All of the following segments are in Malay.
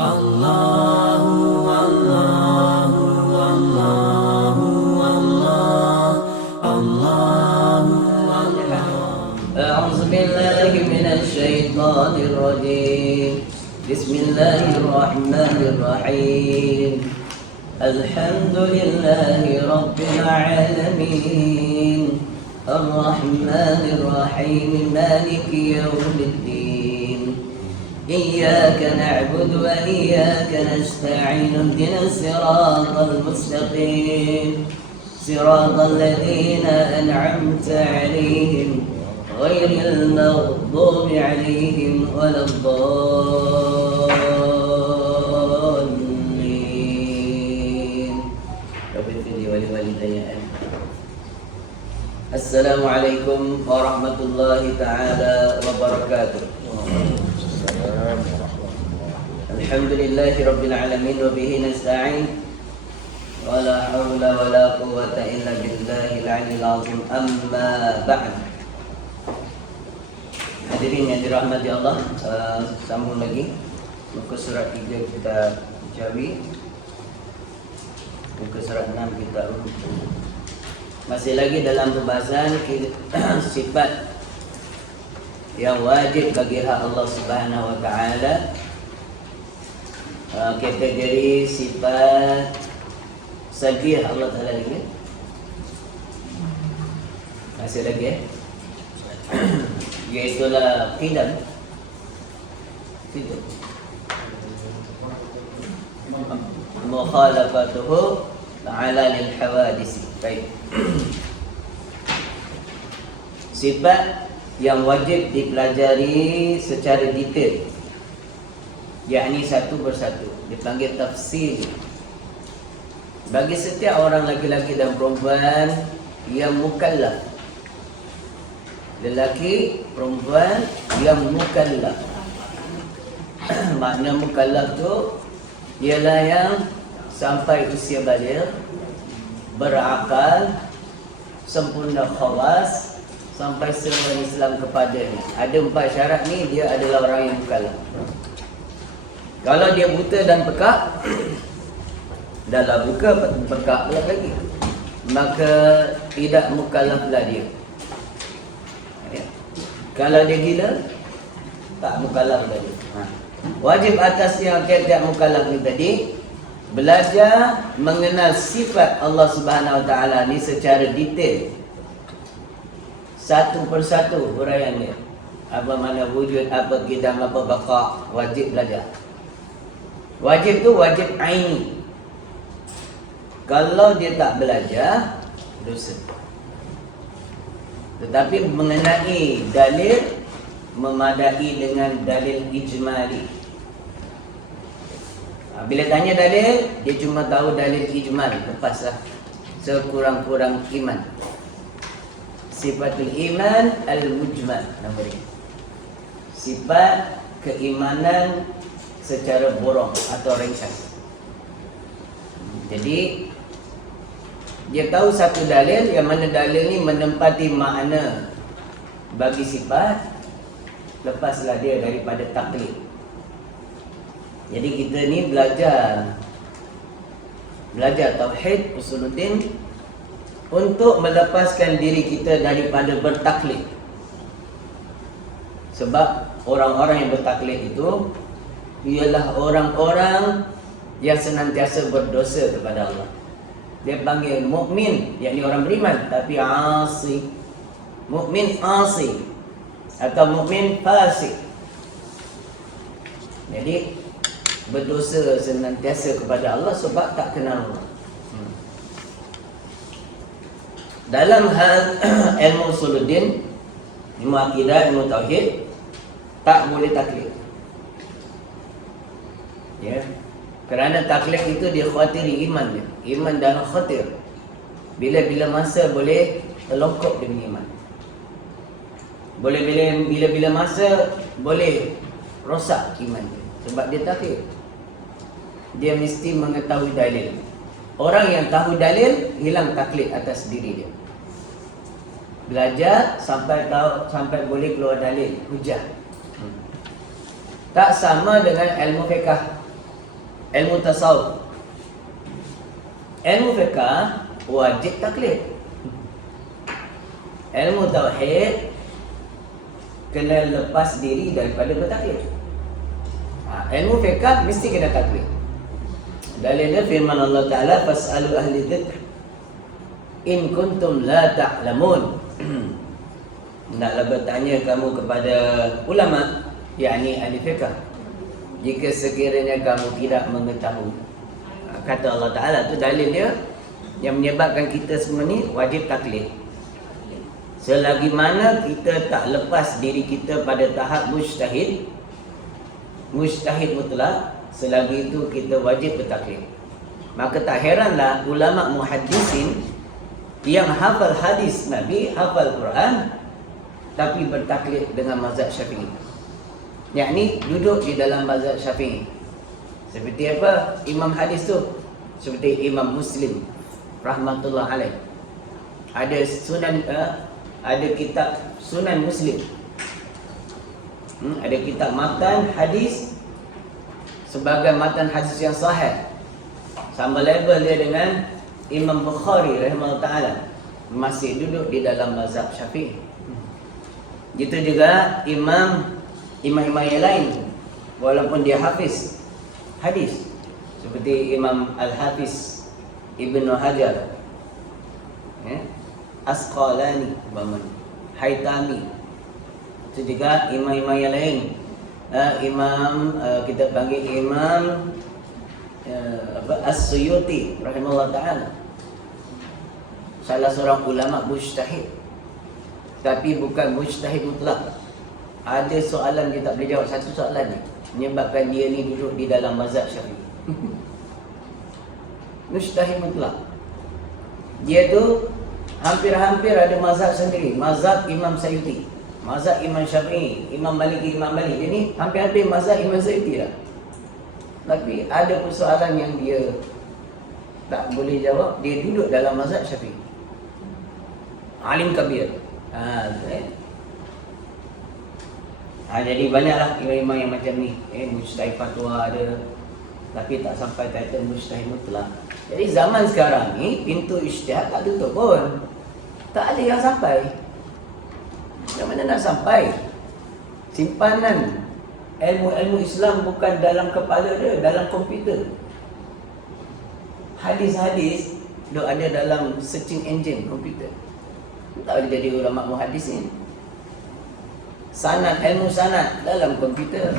Allahu Allahu Allahu Allah Allahu Allah. A'udzu billahi minasy syaithanir rajim. Bismillahirrahmanirrahim. Alhamdulillahi rabbil alamin. Ar-Rahmanir Rahim. Maliki yaumiddin. إياك نعبد وإياك نستعين اهدنا الصراط المستقيم صراط الذين أنعمت عليهم غير المغضوب عليهم ولا الضالين. رب اغفر لي ولوالدي. السلام عليكم ورحمة الله تعالى وبركاته. Alhamdulillahi Rabbil Alamin wa bihi nasta'in wa la hawla wa la quwwata illa billahil aliyyil azim, amma ba'd. Hadirin yang dirahmati Allah, sambung lagi muka surat 3 kita cawi, muka surat 6 kita masih lagi dalam pembahasan sifat yang wajib bagi Allah Subhanahu wa taala. Kategori sifat salbiyah Allah Ta'ala lagi. Masih lagi iaitulah qidam. Mukhalafatuhu ala lil hawadisi. Baik. Sifat yang wajib dipelajari secara detail, yakni satu persatu, dipanggil tafsir. Bagi setiap orang laki-laki dan perempuan yang mukallaf, lelaki perempuan yang mukallaf. Makna mukallaf tu ialah yang sampai usia baligh, berakal, sempurna khawas, sampai semua Islam kepadanya. Ada 4 syarat ni, dia adalah orang yang mukallaf. Kalau dia buta dan pekak, dah lah buka pekak pula lagi, maka tidak mukallaflah dia. Kalau dia gila, tak mukallaf dia. Wajib atas yang tiap-tiap mukallaf ni tadi, belajar mengenal sifat Allah Subhanahu Wa Taala ni secara detail, satu persatu huraian dia. Apa mana wujud, apa qidam, apa baqa, wajib belajar. Wajib tu wajib aini. Kalau dia tak belajar, dosa. Tetapi mengenai dalil, memadai dengan dalil ijmali. Bila tanya dalil, dia cuma tahu dalil ijmal, lepaslah. Sekurang-kurang iman. Sifatul iman al-mujmal, nama dia. Sifat keimanan secara borong atau ringkas. Jadi dia tahu satu dalil, yang mana dalil ni menempati makna bagi sifat, lepaslah dia daripada taklid. Jadi kita ni belajar tauhid usuluddin untuk melepaskan diri kita daripada bertaklid. Sebab orang-orang yang bertaklid itu ialah orang-orang yang senantiasa berdosa kepada Allah. Dia panggil mukmin, yakni orang beriman, tapi asi. Mukmin asi atau mukmin fasik. Jadi berdosa senantiasa kepada Allah sebab tak kenal Allah. Dalam hal ilmu usuluddin, ilmu akidah, ilmu tauhid, tak boleh taklid. Ya. Kerana taklid itu dia khawatiri iman dia. Iman dan khatir. Bila-bila masa boleh terlongkok demi iman. Bila-bila masa boleh rosak iman dia. Sebab dia taklid. Dia mesti mengetahui dalil. Orang yang tahu dalil, hilang taklid atas diri dia. Belajar sampai boleh keluar dalil, hujah. Tak sama dengan ilmu fiqh. ilmu tasawuf. Ilmu fiqh wajib taklid. Ilmu tauhid kena lepas diri daripada bertaklid. Ilmu fiqh mesti kena taklid. Dalilnya firman Allah Ta'ala, fas'alu ahli dzikr in kuntum la ta'lamun. Naklah bertanya kamu kepada ulama, yakni ahli fiqh, jika sekiranya kamu tidak mengetahui. Kata Allah Ta'ala, tu dalil dia yang menyebabkan kita semua ni wajib taklid. Selagi mana kita tak lepas diri kita pada tahap mujtahid mutlak, selagi itu kita wajib bertaklid. Maka tak heranlah ulama muhaddisin yang hafal hadis Nabi, hafal Quran, tapi bertaklid dengan mazhab Syafi'i. Yakni duduk di dalam mazhab Syafi'i. Seperti apa imam hadis tu? Seperti Imam Muslim rahmatullah alaih. Ada sunan, ada kitab Sunan Muslim. Ada kitab matan hadis sebagai matan hadis yang sahih. Sama level dia dengan Imam Bukhari rahimahullah ta'ala, masih duduk di dalam mazhab Syafi'i. Gitu juga imam yang lain, walaupun dia hafiz hadis, seperti Imam Al-Hafiz Ibnu Hajar, Asqalani, Haytami. Itu juga imam yang lain. Kita panggil Imam As-Suyuti rahimahullah ta'ala, salah seorang ulama mujtahid, tapi bukan mujtahid mutlak. Ada soalan dia tak boleh jawab, satu soalan ni menyebabkan dia ni duduk di dalam mazhab Syafi'i. Mujtahid mutlak. Dia tu hampir-hampir ada mazhab sendiri. Mazhab Imam Sayyuti, mazhab Imam Syafi'i, Imam Maliki, Imam Malik. Dia ni hampir-hampir mazhab Imam Sayyuti lah. Tapi ada persoalan yang dia tak boleh jawab, dia duduk dalam mazhab Syafi'i. Alim kabir. Jadi banyaklah imam-imam yang macam ni. Mujtahid fatwa ada, tapi tak sampai title mujtahid mutlak. Jadi zaman sekarang ni pintu ijtihad tak tutup pun. Tak ada yang sampai. Macam mana nak sampai? Simpanan ilmu-ilmu Islam bukan dalam kepala dia, dalam komputer. Hadis-hadis dia ada dalam searching engine komputer. Tak boleh jadi ulama muhaddis ni. Sanad, ilmu sanad dalam komputer,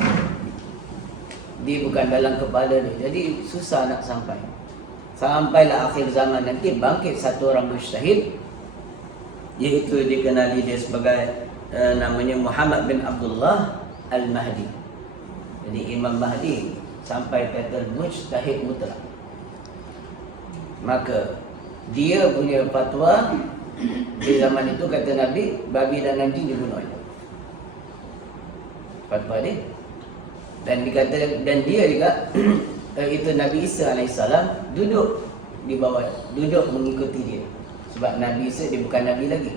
dia bukan dalam kepala dia. Jadi susah nak sampai. Sampailah akhir zaman nanti bangkit satu orang mujtahid, iaitu dikenali dia sebagai namanya Muhammad bin Abdullah Al-Mahdi. Jadi Imam Mahdi sampai title mujtahid mutlak. Maka dia punya fatwa di zaman itu, kata Nabi, babi dan anjing dibunuh. Fatwa dia. Dan dia juga itu Nabi Isa alaihissalam duduk di bawah, duduk mengikuti dia. Sebab Nabi Isa dia bukan Nabi lagi.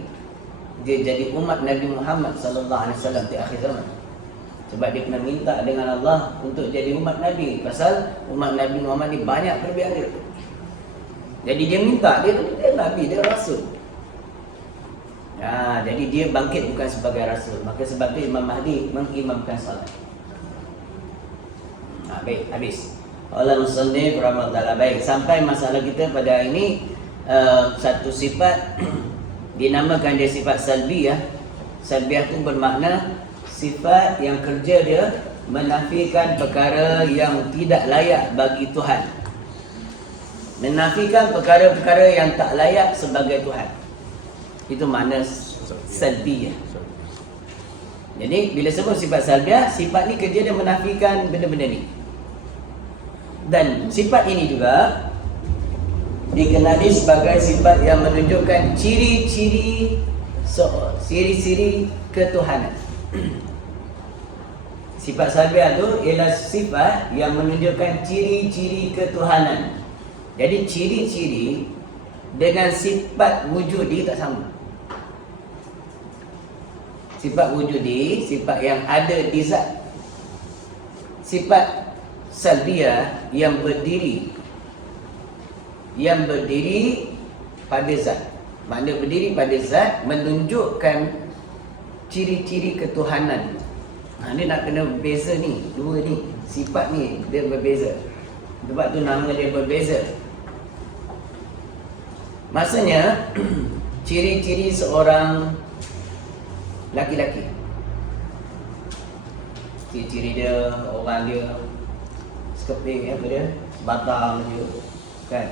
Dia jadi umat Nabi Muhammad sallallahu alaihi wasallam di akhir zaman. Sebab dia pernah minta dengan Allah untuk jadi umat Nabi. Pasal umat Nabi Muhammad ni banyak kelebihan dia. Jadi dia minta, dia Nabi, dia Rasul. Jadi dia bangkit bukan sebagai Rasul. Maka sebab itu Imam Mahdi mengimamkan salat. Baik, habis. Allah musannif rahmatullah. Baik, sampai masalah kita pada hari ini, satu sifat dinamakan dia sifat salbiyah. Salbiyah itu bermakna sifat yang kerja dia menafikan perkara yang tidak layak bagi Tuhan. Menafikan perkara-perkara yang tak layak sebagai Tuhan. Itu makna salbiyah. Jadi bila sebut sifat salbiyah, sifat ni kerja dia menafikan benda-benda ni. Dan sifat ini juga dikenali sebagai sifat yang menunjukkan ciri-ciri ketuhanan. Sifat salbiyah tu ialah sifat yang menunjukkan ciri-ciri ketuhanan. Jadi ciri-ciri dengan sifat wujudi tak sama. Sifat wujudi, sifat yang ada di zat. Sifat salbiyah yang berdiri pada zat. Makna berdiri pada zat menunjukkan ciri-ciri ketuhanan. Dia nak kena berbeza ni, dua ni, sifat ni dia berbeza. Sebab tu nama dia berbeza. Maksudnya ciri-ciri seorang laki-laki, ciri-ciri dia, orang dia sekeping apa dia, batang dia kan,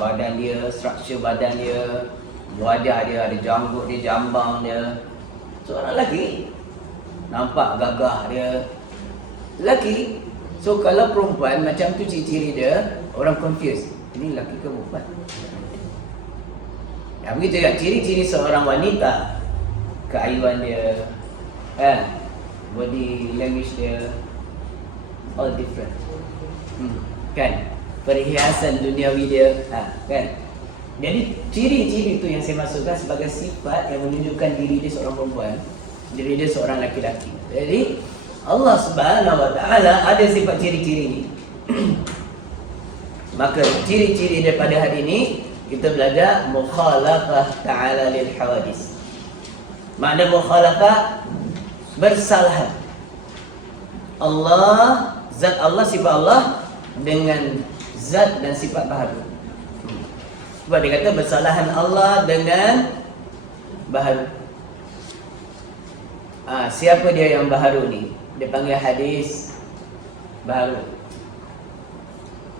badan dia, struktur badan dia, wajah dia, ada janggut dia, jambang dia. Seorang lelaki nampak gagah dia, lelaki. So kalau perempuan macam tu ciri-ciri dia, orang confuse, ini lelaki ke perempuan? Ya begitu ya, ciri-ciri seorang wanita, keayuan dia, body language dia, all different. Kan? Perhiasan duniawi dia, kan? Jadi ciri-ciri itu yang saya masukkan sebagai sifat yang menunjukkan diri dia seorang perempuan, diri dia seorang laki-laki. Jadi Allah Subhanahu Wa Taala ada sifat ciri-ciri ini. Maka ciri-ciri daripada hari ini kita belajar mukhalafah ta'ala lil hawadis. Makna mukhalafah, bersalahan. Allah, zat Allah, sifat Allah dengan zat dan sifat baharu. Sebab dia kata bersalahan Allah dengan baharu. Siapa dia yang baharu ni? Dia panggil hadis baharu.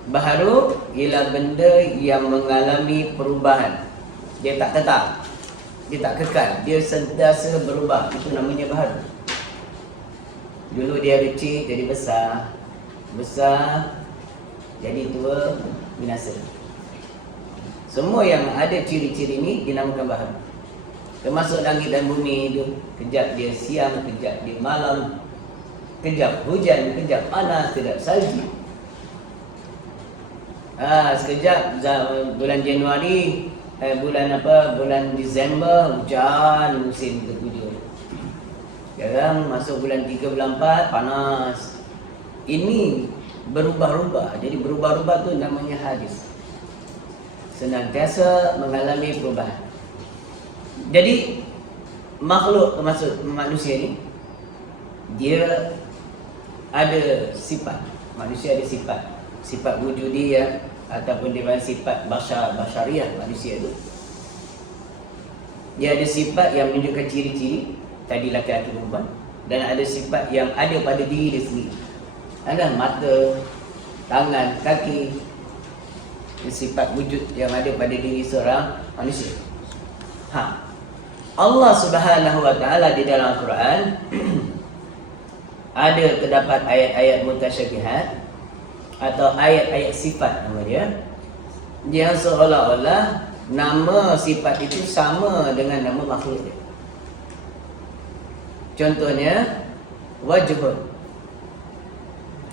Baharu ialah benda yang mengalami perubahan. Dia tak tetap, dia tak kekal, dia sentiasa berubah. Itu namanya baharu. Dulu dia kecil jadi besar, besar jadi tua, binasa. Semua yang ada ciri-ciri ini dinamakan baharu. Termasuk langit dan bumi itu, kejap dia siang, kejap dia malam, kejap hujan, kejap panas, kejap salju. Sekejap bulan Januari, bulan Disember hujan, musim ke-7. Sekarang masuk bulan 3, bulan 4 panas. Ini berubah-ubah. Jadi berubah-ubah tu namanya hadis. Senantiasa mengalami perubahan. Jadi makhluk termasuk manusia ni, dia ada sifat. Manusia ada sifat. Sifat wujudiyah ataupun dia sifat basyariah manusia itu. Dia ada sifat yang menunjukkan ciri-ciri tadi laki-laki perempuan, dan ada sifat yang ada pada diri dia sendiri. Ada mata, tangan, kaki. Sifat wujud yang ada pada diri seorang manusia. Allah Subhanahu Wa Taala di dalam Al-Quran ada terdapat ayat-ayat mutasyabihat atau ayat-ayat sifat nama dia, yang seolah-olah nama sifat itu sama dengan nama makhluk dia. Contohnya wajhun.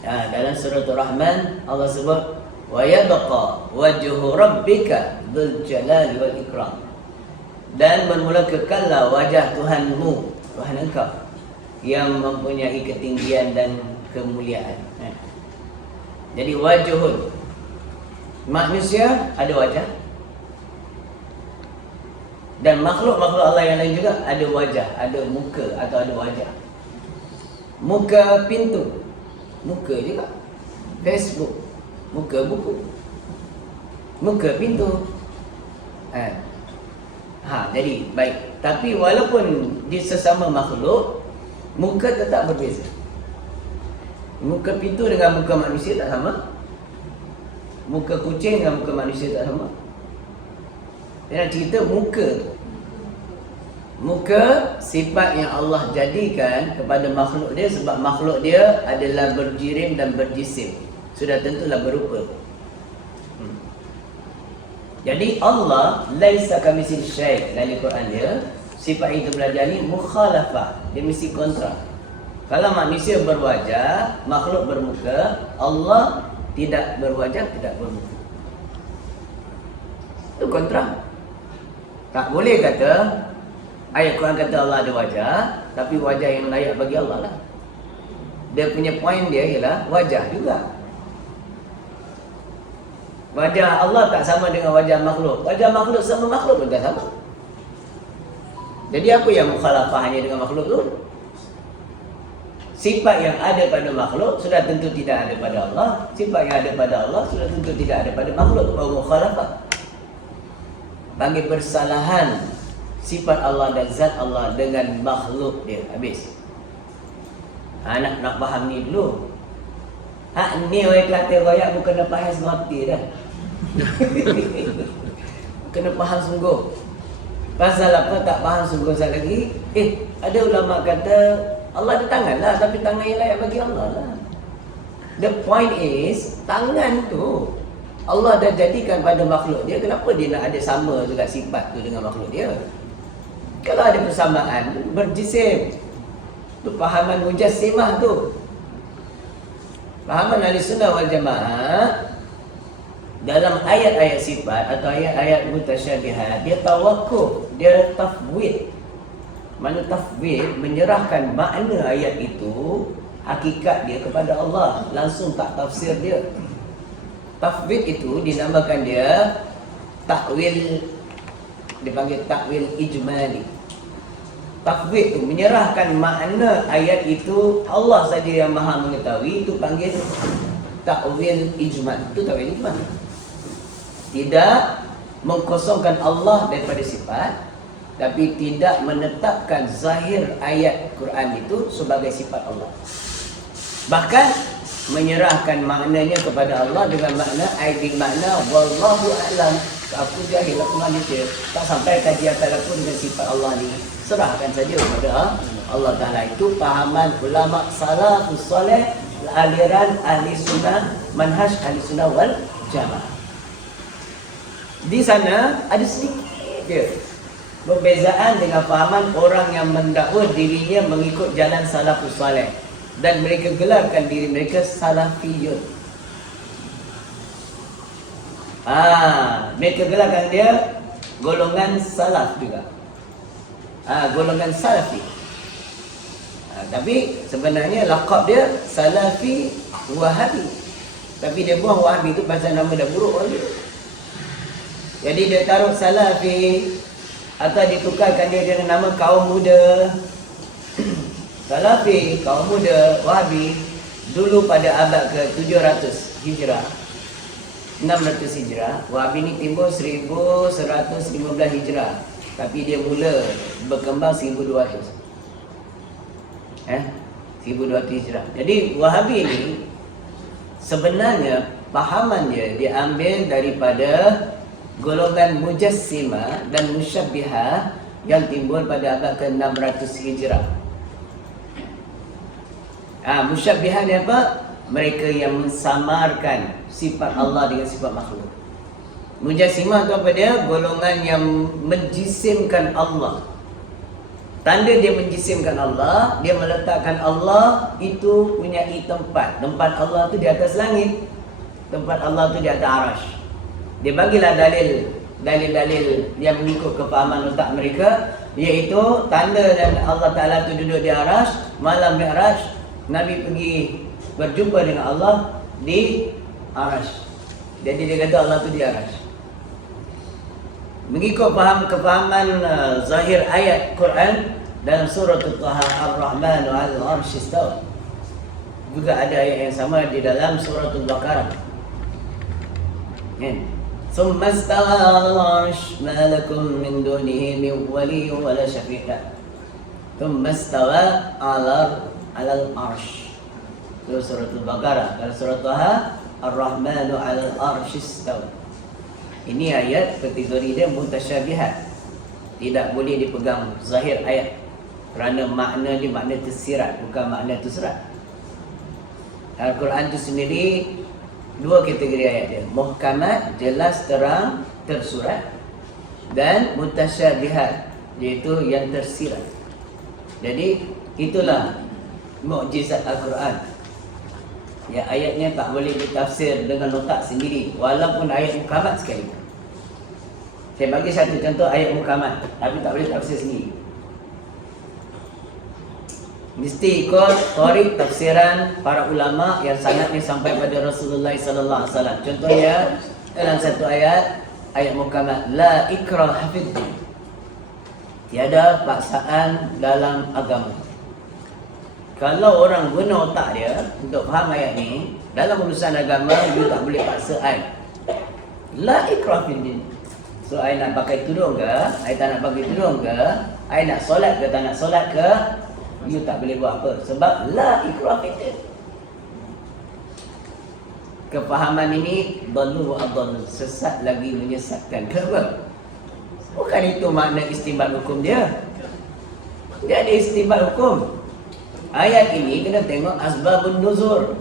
Dalam surah Ar-Rahman Allah sebut wa yabqa wajhu rabbika dzul jalali wal ikram. Dan bermula kekallah wajah Tuhanmu, Tuhan engkau, yang mempunyai ketinggian dan kemuliaan. Jadi wajhun, manusia ada wajah, dan makhluk-makhluk Allah yang lain juga ada wajah, ada muka atau ada wajah. Muka pintu, muka juga. Facebook, muka buku, muka pintu. Jadi baik. Tapi walaupun dia sesama makhluk, muka tetap berbeza. Muka pintu dengan muka manusia tak sama. Muka kucing dengan muka manusia tak sama. Dia nak cerita muka tu. Muka sifat yang Allah jadikan kepada makhluk dia, sebab makhluk dia adalah berjirim dan berjisim. Sudah tentulah berupa. Jadi Allah laisa kamitslihi syai', dalam Quran dia sifat itu belajar ni mukhalafah, dia mesti kontra. Kalau manusia berwajah, makhluk bermuka, Allah tidak berwajah, tidak bermuka. Itu kontra. Tak boleh kata ayat Quran kata Allah ada wajah, tapi wajah yang layak bagi Allah lah. Dia punya poin dia ialah wajah juga, Wajah Allah tak sama dengan wajah makhluk. Wajah makhluk sama makhluk pun tak sama. Jadi apa yang mukhalafahnya dengan makhluk tu? Sifat yang ada pada makhluk sudah tentu tidak ada pada Allah. Sifat yang ada pada Allah sudah tentu tidak ada pada makhluk. Baru mukhalafah. Bagi persalahan sifat Allah dan zat Allah dengan makhluk dia. Habis. Nak faham ni dulu. Ni orang Kelantan royak bukan kena faham semati dah. Kena faham sungguh. Pasal apa tak faham sungguh sekali lagi? Ada ulama kata Allah ada tangan lah, tapi tangan yang layak bagi Allah lah. The point is, tangan tu Allah dah jadikan pada makhluk dia. Kenapa dia nak ada sama juga sifat tu dengan makhluk dia? Kalau ada persamaan, berjisim. Tu pahaman mujassimah tu. Pahaman Ahlussunnah wal Jamaah dalam ayat-ayat sifat atau ayat-ayat mutasyabihat, dia tawakuf, dia tafwid. Mana tafwid, menyerahkan makna ayat itu, hakikat dia kepada Allah, langsung tak tafsir dia. Tafwid itu dinamakan dia takwil, dipanggil takwil ijmali. Tafwid itu menyerahkan makna ayat itu, Allah saja yang maha mengetahui, itu panggil takwil ijmal. Itu takwil ijmal. Tidak mengkosongkan Allah daripada sifat, tapi tidak menetapkan zahir ayat Quran itu sebagai sifat Allah. Bahkan menyerahkan maknanya kepada Allah dengan makna makna wallahu a'lam. Aku jahil, aku manusia, tak sampai kajian aku dengan sifat Allah ni. Serahkan saja kepada Allah Ta'ala. Itu pahaman ulama salafus salih, aliran ahli sunnah, manhaj ahli sunnah wal jamaah. Di sana ada sedikit dia perbezaan dengan fahaman orang yang mendakwa dirinya mengikut jalan salafus salih dan mereka gelarkan diri mereka salafiyun. Mereka gelarkan dia golongan salaf juga. Golongan salafi. Tapi sebenarnya laqab dia salafi wahabi. Tapi dia buang wahabi tu pasal nama dah buruk lagi. Jadi dia taruh salafi atau ditukarkan dia dengan nama kaum muda. Salafi, kaum muda, wahabi. Dulu pada abad ke-700 Hijrah, 600 Hijrah, Wahabi ni timbul 1115 Hijrah. Tapi dia mula berkembang 1200. 1200 Hijrah. Jadi Wahabi ni sebenarnya pahaman dia diambil daripada golongan mujassimah dan musyabbihah yang timbul pada abad ke-600 Hijrah. Musyabbihah ni apa? Mereka yang mensamarkan sifat Allah dengan sifat makhluk. Mujassimah tu apa dia? Golongan yang menjisimkan Allah. Tanda dia menjisimkan Allah, dia meletakkan Allah itu punya tempat. Tempat Allah tu di atas langit. Tempat Allah tu di atas arasy. Dia bagilah dalil-dalil yang mengikut kefahaman otak mereka, iaitu tanda dan Allah Ta'ala tu duduk di arasy. Malam Mi'raj, Nabi pergi berjumpa dengan Allah di arasy. Jadi dia kata Allah tu di arasy. Mengikut kefahaman zahir ayat Quran dalam surah Taha Ar-Rahman 'alal 'arsy istawa. Juga ada ayat yang sama di dalam surah Al-Baqarah. Tsumma istawa 'alal 'arsy ma lakum min dunihi min waliyyin wa la syafi'a. Tsumma istawa 'alal 'arsy. Itu surah Al-Baqarah. Dalam surah Taha Ar-Rahman 'alal 'arsy istawa. Ini ayat kategori dia mutasyabihat. Tidak boleh dipegang zahir ayat kerana makna dia makna tersirat, bukan makna terserat. Al-Quran itu sendiri dua kategori ayat dia. Muhkamat, jelas terang, tersurat, dan mutasyabihat, iaitu yang tersirat. Jadi itulah mukjizat Al-Quran. Ya, ayatnya tak boleh ditafsir dengan otak sendiri, walaupun ayat muhkamat sekali. Saya bagi satu contoh ayat muhkamat, tapi tak boleh tafsir sendiri. Mesti ikut tarik tafsiran para ulama yang sangatnya sampai pada Rasulullah sallallahu alaihi wasallam. Contohnya dalam satu ayat mukamat, la ikraha fid din. Tiada paksaan dalam agama. Kalau orang guna otak dia untuk faham ayat ni, dalam urusan agama you tak boleh paksa I. La ikraha fid din. So I nak pakai tudung ke, I tak nak pakai tudung ke, I nak solat ke tak nak solat ke, you tak boleh buat apa. Sebab la ikraha fid din. Kefahaman ini dallu wa adallu, sesat lagi menyesatkan. Kenapa? Bukan itu makna istinbat hukum dia. Dia ada istinbat hukum. Ayat ini kena tengok asbabun nuzul.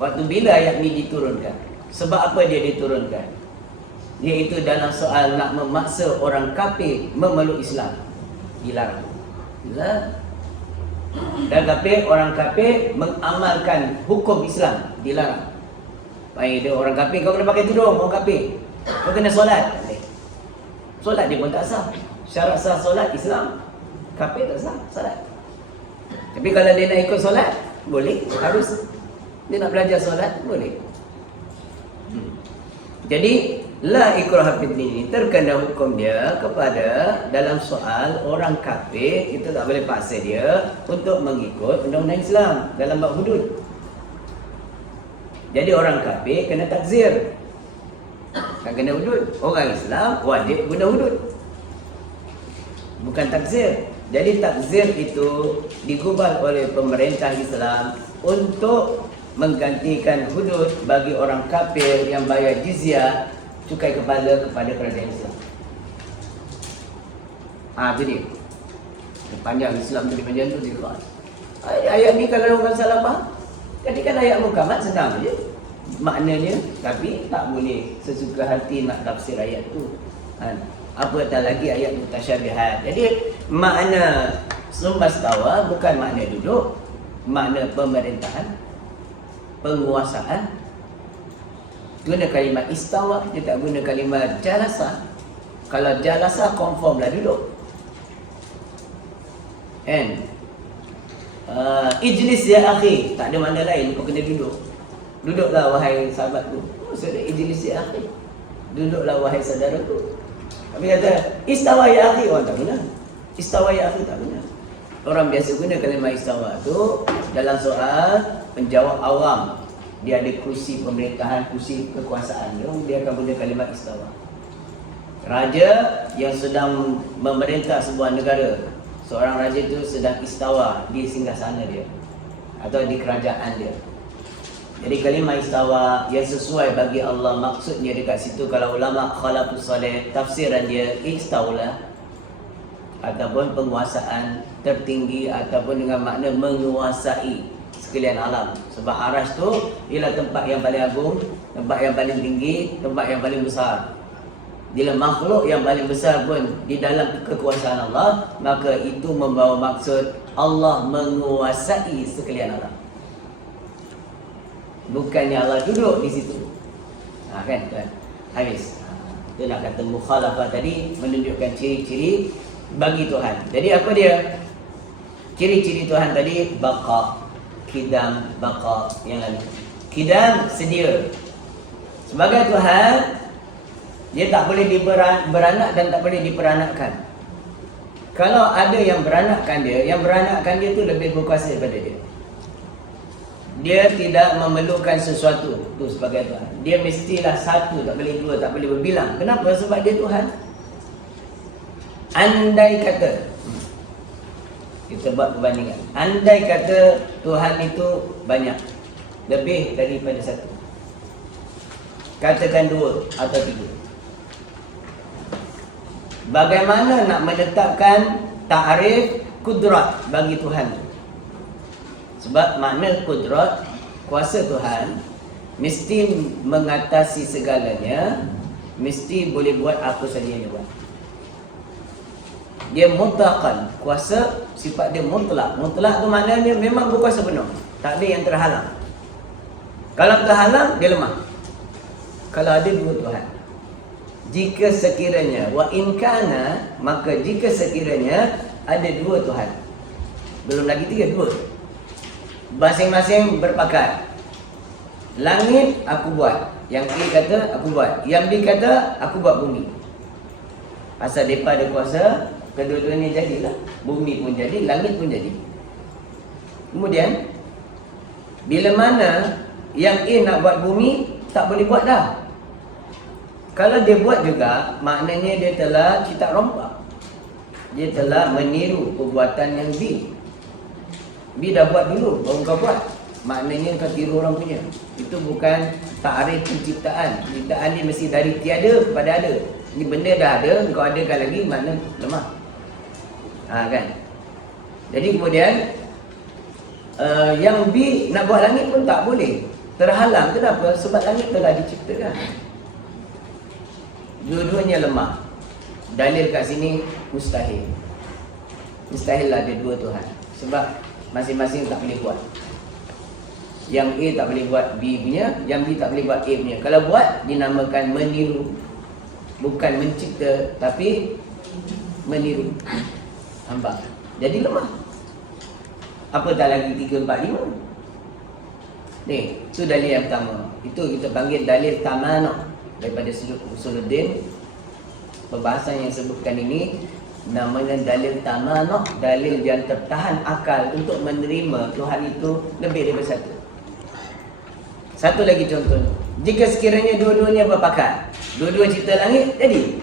Waktu bila ayat ini diturunkan? Sebab apa dia diturunkan? Iaitu dalam soal nak memaksa orang kafir memeluk Islam. Dilarang. Dan kafir, orang kafir mengamalkan hukum Islam. Dilarang. Baik, dia orang kafir, kau kena pakai tudung, orang kafir. Kau kena solat. Solat dia pun tak sah. Syarat sah solat Islam. Kafir tak sah solat. Tapi kalau dia nak ikut solat, boleh, harus. Dia nak belajar solat, boleh. Jadi la ikraha fid din, terkena hukum dia kepada dalam soal orang kafir, kita tak boleh paksa dia untuk mengikut undang-undang Islam dalam bab hudud. Jadi orang kafir kena takzir. Tak kena hudud. Orang Islam wajib guna hudud. Bukan takzir. Jadi takzir itu digubal oleh pemerintah Islam untuk menggantikan hudud bagi orang kafir yang bayar jizyah, cukai kepala kepada kerajaan Islam. Itu dia. Panjang Islam tadi panjang tu dia kuat. Ayat ni kalau orang salah faham, jadikan ayat mukamat senang je maknanya, tapi tak boleh sesuka hati nak tafsir ayat tu. Apatah lagi ayat mutasyabihat. Jadi makna sumbastawa bukan makna duduk, makna pemerintahan, penguasaan. Guna kalimat istawa, dia tak guna kalimat jalasa. Kalau jalasa confirm lah duduk. And ijlis ya akhi, tak ada makna lain, kau kena duduk. Duduklah wahai sahabatku. Maksudnya ijlis ya akhi, duduklah wahai saudaraku. Tapi kata istawa ya akhi, orang tak guna. Istawa ya akhi tak guna. Orang biasa guna kalimat istawa tu dalam soal penjawab awam. Dia ada kursi pemerintahan, kursi kekuasaan, dia akan guna kalimat istawa. Raja yang sedang memerintah sebuah negara, seorang raja itu sedang istawa di singgasana dia atau di kerajaan dia. Jadi kalimah istawa yang sesuai bagi Allah, maksudnya dekat situ kalau ulama khalafus salih tafsiran dia istaula ataupun penguasaan tertinggi ataupun dengan makna menguasai sekalian alam. Sebab Arash tu ialah tempat yang paling agung, tempat yang paling tinggi, tempat yang paling besar. Bila makhluk yang paling besar pun di dalam kekuasaan Allah, maka itu membawa maksud Allah menguasai sekalian alam. Bukannya Allah duduk di situ. Kan? Habis. Itulah kata mukhalafah tadi, menunjukkan ciri-ciri bagi Tuhan. Jadi apa dia? Ciri-ciri Tuhan tadi baqa, kidam, baqa yang lalu. Kidam sedia. Sebagai Tuhan, dia tak boleh beranak dan tak boleh diperanakkan. Kalau ada yang beranakkan dia, yang beranakkan dia tu lebih berkuasa daripada dia. Dia tidak memerlukan sesuatu tu sebagai Tuhan. Dia mestilah satu, tak boleh dua, tak boleh berbilang. Kenapa? Sebab dia Tuhan. Andai kata, kita buat perbandingan, andai kata Tuhan itu banyak, lebih daripada satu, katakan dua atau tiga, bagaimana nak menetapkan ta'rif kudrat bagi Tuhan? Sebab makna kudrat, kuasa Tuhan, mesti mengatasi segalanya, mesti boleh buat apa saja yang dia buat. Dia mutlaqan, kuasa sifat dia mutlak. Mutlak tu maknanya memang berkuasa penuh, tak ada yang terhalang. Kalau terhalang, dia lemah. Kalau ada dua Tuhan, jika sekiranya wa in kana, maka jika sekiranya ada dua Tuhan, belum lagi tiga, dua, masing-masing berpakat. Langit aku buat, Yang A kata aku buat, yang B kata aku buat bumi. Asal mereka ada kuasa, kedua-duanya jadilah. Bumi pun jadi, langit pun jadi. Kemudian bila mana yang A nak buat bumi, tak boleh buat dah. Kalau dia buat juga, maknanya dia telah cita rompak. Dia telah meniru perbuatan yang B. B dah buat dulu, baru kau buat. Maknanya kau tiru orang punya. Itu bukan ta'rif penciptaan. Penciptaan dia mesti dari tiada kepada ada. Ini benda dah ada, kau adakan lagi, makna lemah. Kan? Jadi kemudian yang B nak buat langit pun tak boleh. Terhalang. Kenapa? Sebab langit telah diciptakan. Dua-duanya lemah. Dalil kat sini mustahil. Mustahil lah ada dua Tuhan. Sebab masing-masing tak boleh buat. Yang A tak boleh buat B punya, yang B tak boleh buat A punya. Kalau buat, dinamakan meniru. Bukan mencipta, tapi meniru. Nampak? Jadi lemah. Apatah lagi 3, 4, 5. Ni, itu dalil yang pertama. Itu kita panggil dalil tamanuk. Daripada sudut usuluddin, perbahasan yang sebutkan ini namanya dalil tamanuk, dalil yang tertahan akal untuk menerima Tuhan itu lebih daripada satu. Satu lagi contohnya, jika sekiranya dua-duanya berpakat, dua-dua cipta langit jadi,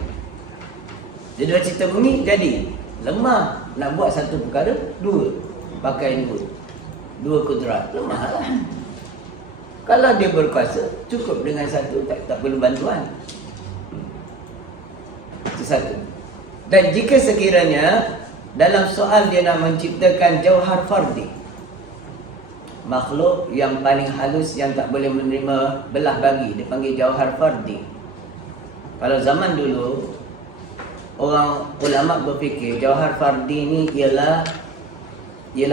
dua-dua cipta bumi jadi, lemah nak buat satu perkara, dua pakai dua kudrat, lemah lah. Kalau dia berkuasa, cukup dengan satu, tak perlu bantuan. Itu satu. Dan jika sekiranya dalam soal dia nak menciptakan jauhar fardi, makhluk yang paling halus yang tak boleh menerima belah bagi, dia panggil jauhar fardi. Kalau zaman dulu, orang ulama berfikir jauhar fardi ni ialah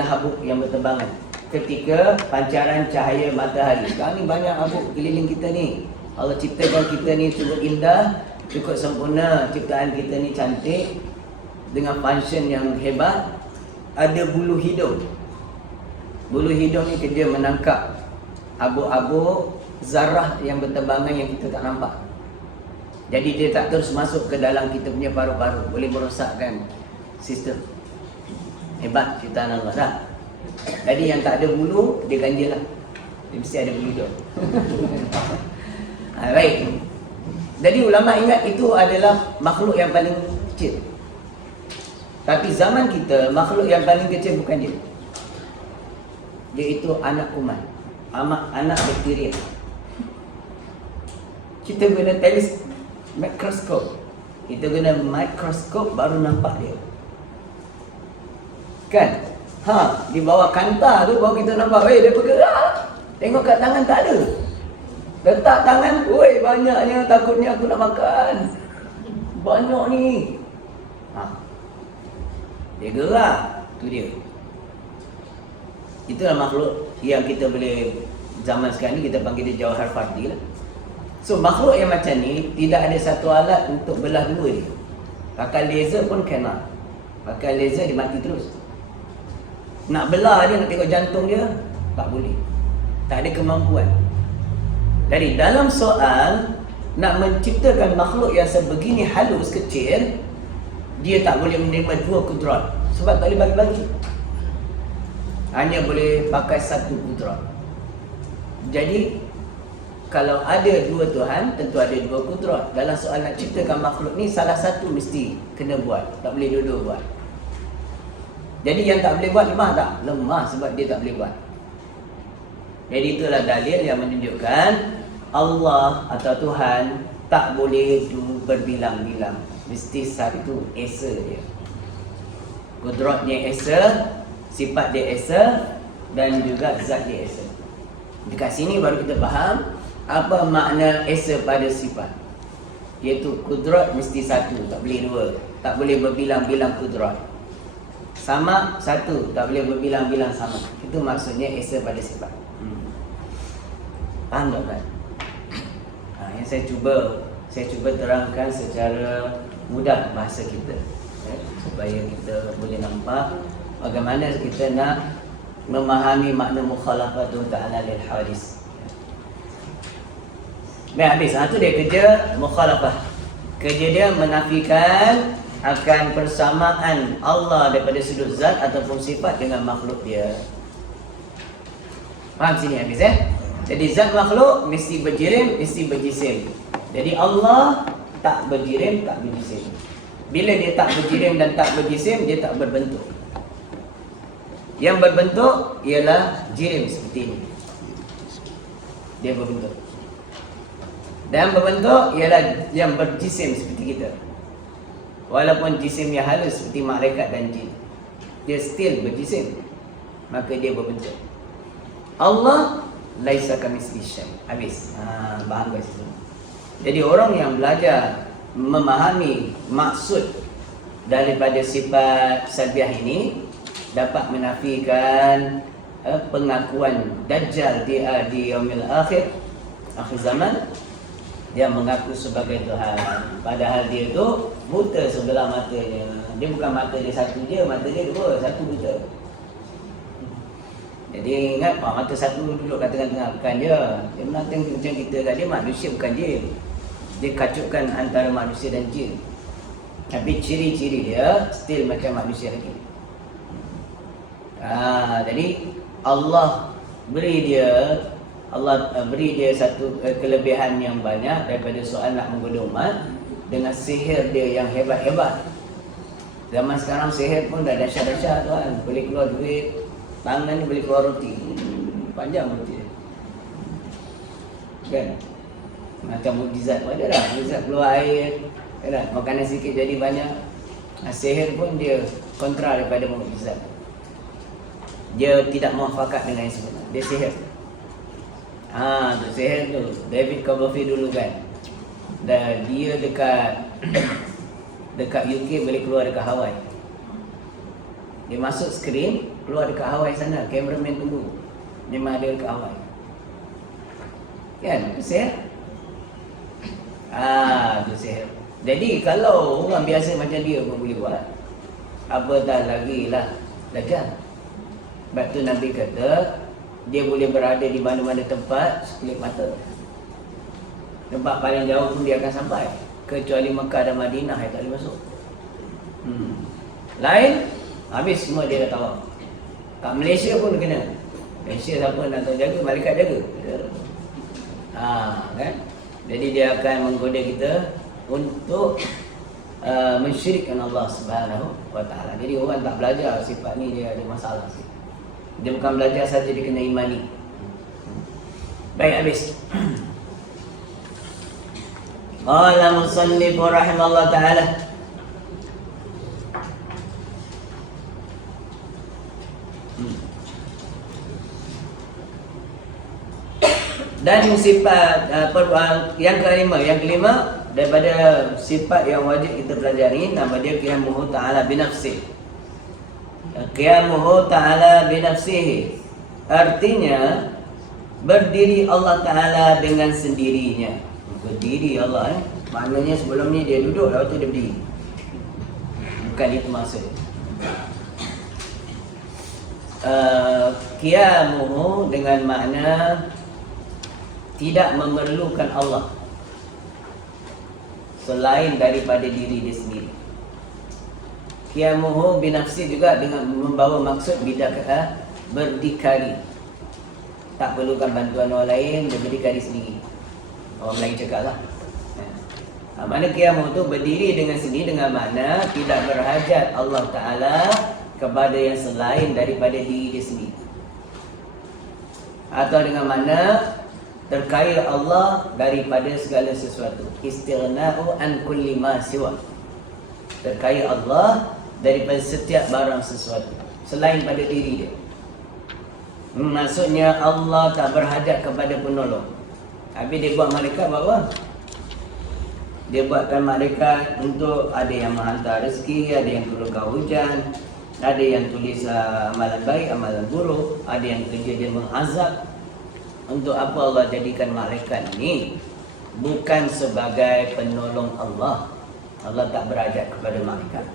habuk yang berterbangan. Ketika pancaran cahaya matahari, sekarang ni banyak habuk keliling kita ni. Allah ciptakan kita ni cukup indah, cukup sempurna, ciptaan kita ni cantik, dengan function yang hebat. Ada bulu hidung. Bulu hidung ni kerja menangkap abu-abu zarah yang berterbangan yang kita tak nampak. Jadi dia tak terus masuk ke dalam kita punya paru-paru, boleh merosakkan sistem. Hebat ciptaan Allah dah. Jadi yang tak ada bulu, dia ganjil lah. Dia mesti ada bulu dah. Baik. Jadi ulama ingat itu adalah makhluk yang paling kecil. Tapi zaman kita, makhluk yang paling kecil bukan dia. Iaitu anak kuman, anak bakteria. Kita guna mikroskop. Kita guna mikroskop baru nampak dia. Kan? Di bawah kanta tu baru kita nampak, dia bergerak. Tengok kat tangan tak ada. Letak tangan, banyaknya, takutnya aku nak makan. Banyak ni. Dia gerak, tu dia. Itulah makhluk yang kita boleh, zaman sekarang ni kita panggil dia jauhar fardi lah. So makhluk yang macam ni tidak ada satu alat untuk belah dua dia. Pakai laser pun kena. Pakai laser dia mati terus. Nak belah dia, nak tengok jantung dia, tak boleh. Tak ada kemampuan. Jadi dalam soal nak menciptakan makhluk yang sebegini halus, kecil, dia tak boleh menerima dua kudrat. Sebab tak boleh bagi-bagi. Hanya boleh pakai satu kudrat. Jadi kalau ada dua Tuhan, tentu ada dua kudrat. Dalam soal nak ciptakan makhluk ni, salah satu mesti kena buat. Tak boleh dua-dua buat. Jadi yang tak boleh buat lemah tak? Lemah sebab dia tak boleh buat. Jadi itulah dalil yang menunjukkan Allah atau Tuhan tak boleh berbilang-bilang. Mesti satu esa dia. Kudratnya esa, sifat dia esa, dan juga zat dia esa. Dekat sini baru kita faham apa makna esa pada sifat. Iaitu kudrat mesti satu, tak boleh dua. Tak boleh berbilang-bilang kudrat. Sama satu, tak boleh berbilang-bilang sama. Itu maksudnya esa pada sifat. Faham tak kan? Yang saya cuba terangkan secara mudah bahasa kita, supaya kita boleh nampak bagaimana kita nak memahami makna mukhalafatu ta'ala lil hadis. Baik, habis. Itu dia kerja mukhalafah. Kerja dia menafikan akan persamaan Allah daripada sudut zat ataupun sifat dengan makhluk dia. Faham sini habis Jadi zat makhluk mesti berjirim, mesti berjisim. Jadi Allah tak berjirim, tak berjisim. Bila dia tak berjirim dan tak berjisim, dia tak berbentuk. Yang berbentuk ialah jirim seperti ini. Dia berbentuk. Dan berbentuk ialah yang berjisim seperti kita. Walaupun jisimnya halus seperti malaikat dan jin, dia still berjisim. Maka dia berbentuk. Allah laisa kamitslihi syai'. Habis. Faham guys? Jadi orang yang belajar memahami maksud daripada sifat salbiah ini dapat menafikan pengakuan Dajjal di yaumil akhir zaman, dia mengaku sebagai Tuhan, padahal dia tu buta sebelah matanya. Dia bukan mata dia satu je, mata dia dua, satu buta. Jadi ingat, mata satu duduk kat tengah-tengah, bukan dia. Dia menantang macam kita tadi, manusia bukan jin. Dia kacukkan antara manusia dan jin. Tapi ciri-ciri dia still macam manusia lagi. Jadi Allah beri dia satu kelebihan yang banyak daripada soal nak menggoda umat dengan sihir dia yang hebat-hebat. Zaman sekarang sihir pun dah dahsyat-dahsyat tuan. Boleh keluar duit, tangan ni boleh keluar roti. Panjang roti dia. Kan? Macam mukjizat pun ada dah. Mukjizat keluar air, kan? Makanan sikit jadi banyak. Sihir pun dia kontra daripada mukjizat. Dia tidak muafakat dengan yang sebenar. Dia sihir. Tu sihir tu David Copperfield dulu kan. Dan dia dekat UK boleh keluar dekat Hawaii. Dia masuk skrin, keluar dekat Hawaii sana. Cameraman tunggu. Memang ada dekat Hawaii. Kan? Tu sihir. Tu sihir. Jadi kalau orang biasa macam dia pun boleh buat, apatah lagi lah Dajjal. Sebab tu Nabi kata dia boleh berada di mana-mana tempat sekelip mata. Tempat paling jauh pun dia akan sampai, kecuali Mekah dan Madinah yang tak boleh masuk. Lain habis semua dia dah tahu. Kat Malaysia pun kena. Malaysia siapa nak tahu jaga, malaikat jaga. Kan? Jadi dia akan menggoda kita untuk mensyirikkan Allah Subhanahu wa taala. Jadi orang tak belajar sifat ni dia ada masalah sikit. Dia bukan belajar saja, dia kena imani. Baik, habis. Qala musannif rahimahullah ta'ala. Dan sifat yang kelima daripada sifat yang wajib kita pelajari, nama dia qiyamuhu ta'ala binafsih. Qiyamuhu ta'ala binafsihi, artinya berdiri Allah Ta'ala dengan sendirinya. Berdiri Allah maknanya sebelum ni dia duduk, lepas tu dia berdiri. Bukan itu maksud. Qiyamuhu dengan makna tidak memerlukan Allah selain daripada diri dia sendiri. Qiyamuhu binafsi juga dengan membawa maksud bidakah berdikari. Tak perlukan bantuan orang lain, dia berdikari sendiri. Orang lain cakap lah. Makna qiyamuhu tu berdiri dengan sendiri dengan makna tidak berhajat Allah Ta'ala kepada yang selain daripada diri dia sendiri. Atau dengan makna terkaya Allah daripada segala sesuatu. Istighna'u an kulli ma siwa. Terkaya Allah daripada setiap barang sesuatu selain pada diri dia. Maksudnya Allah tak berhajat kepada penolong. Habis dia buat malaikat buat apa? Dia buatkan malaikat untuk ada yang menghantar rezeki, ada yang turunkan hujan, ada yang tulis amalan baik, amalan buruk, ada yang kerja dia mengazab. Untuk apa Allah jadikan malaikat ini? Bukan sebagai penolong Allah. Allah tak berhajat kepada malaikat.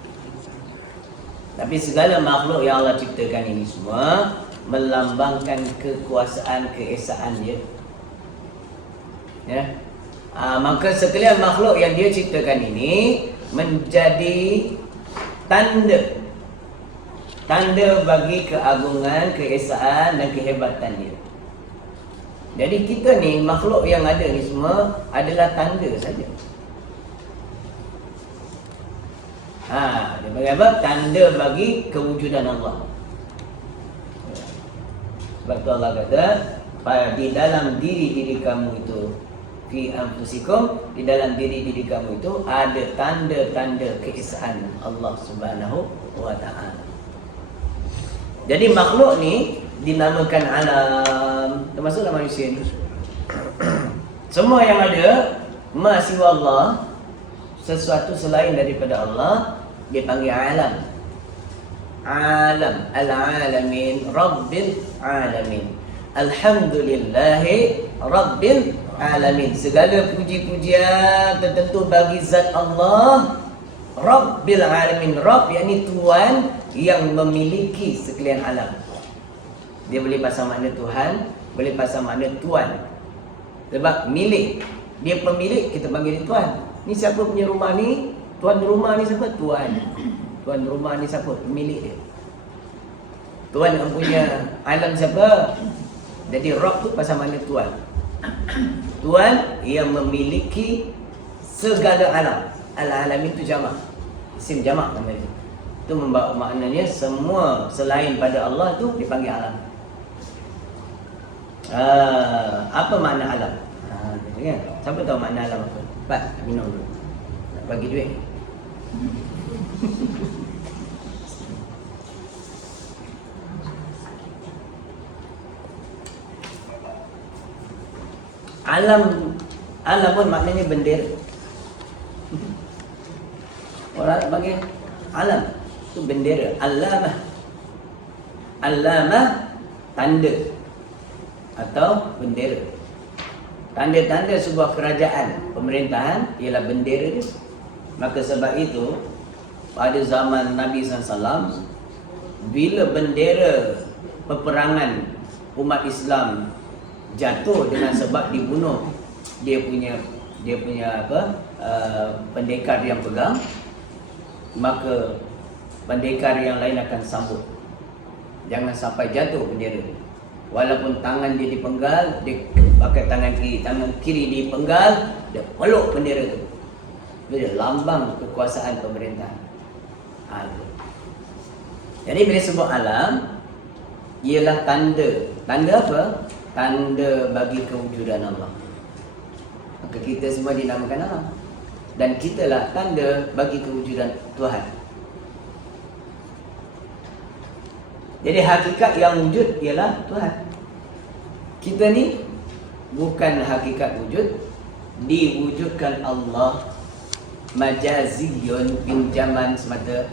Tapi segala makhluk yang Allah ciptakan ini semua melambangkan kekuasaan, keesaan dia. Ya. Maka sekalian makhluk yang dia ciptakan ini menjadi tanda bagi keagungan, keesaan dan kehebatan dia. Jadi kita ni, makhluk yang ada ni semua adalah tanda saja. Dia bagi apa? Tanda bagi kewujudan Allah. Sebab tu Allah kata, di dalam diri kamu itu, fi anfusikum, di dalam diri kamu itu ada tanda-tanda keesaan Allah Subhanahu wa ta'ala. Jadi makhluk ni dinamakan alam, termasuklah manusia ni. Semua yang ada ma siwa Allah, sesuatu selain daripada Allah, dia panggil alam. Alam, al-alamin, rabbil alamin. Alhamdulillahi rabbil alamin. Segala puji-pujian tertentu bagi zat Allah Rabbil alamin. Rabb yakni Tuhan yang memiliki sekalian alam. Dia boleh pasang makna Tuhan, boleh pasang makna Tuan. Sebab milik, dia pemilik, kita panggil dia Tuan. Ni siapa punya rumah ni? Tuan rumah ni siapa? Tuan. Tuan rumah ni siapa? Pemilik dia. Tuan yang punya alam siapa? Jadi Rabb tu pasang makna Tuan. Tuan yang memiliki segala alam. Al-alamin tu jamak, isim jamak namanya. Itu membawa maknanya semua selain pada Allah tu dipanggil alam. Apa makna alam? Kan? Siapa tahu makna alam apa? Pak, minum dulu. Nak bagi duit. Alam pun maknanya bendera. Orang panggil alam itu bendera. Alamah tanda atau bendera. Tanda-tanda sebuah kerajaan, pemerintahan ialah bendera dia. Maka sebab itu pada zaman Nabi SAW, bila bendera peperangan umat Islam jatuh dengan sebab dibunuh dia punya pendekar yang pegang, maka pendekar yang lain akan sambut. Jangan sampai jatuh bendera. Walaupun tangan dia dipenggal, dia pakai tangan kiri dipenggal, dia peluk bendera tu. Dia lambang kekuasaan pemerintahan. Jadi bila sebut alam, ialah tanda. Tanda apa? Tanda bagi kewujudan Allah. Maka kita semua dinamakan alam. Dan kitalah tanda bagi kewujudan Tuhan. Jadi hakikat yang wujud ialah Tuhan. Kita ni bukan hakikat wujud, diwujudkan Allah, majaziyun, pinjaman semata.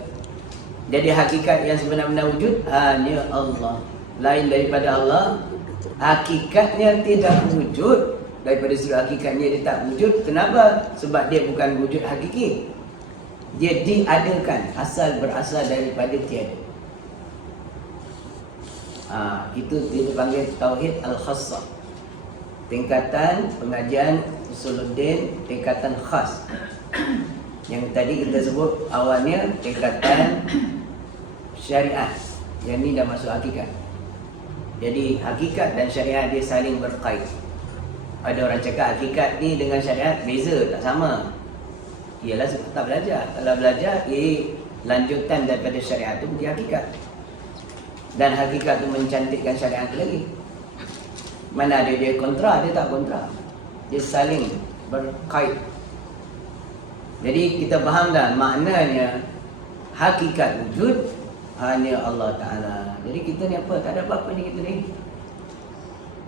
Jadi hakikat yang sebenar-benar wujud hanya Allah. Lain daripada Allah, hakikatnya tidak wujud. Daripada sudut hakikatnya dia tak wujud. Kenapa? Sebab dia bukan wujud hakiki. Dia diadakan, berasal daripada tiada. Itu dia panggil Tauhid Al-Khassah. Tingkatan pengajian Usuluddin, tingkatan khas. Yang tadi kita sebut awalnya tingkatan syariat. Yang ni dah masuk hakikat. Jadi hakikat dan syariat dia saling berkait. Ada orang cakap hakikat ni dengan syariat beza, tak sama. Ialah tak belajar. Kalau belajar, lanjutan daripada syariat tu menjadi hakikat. Dan hakikat tu mencantikkan syariat tu lagi. Mana ada dia kontra, dia tak kontra. Dia saling berkait. Jadi kita faham dah maknanya hakikat wujud hanya Allah Ta'ala. Jadi kita ni apa? Tak ada apa-apa ni kita ni.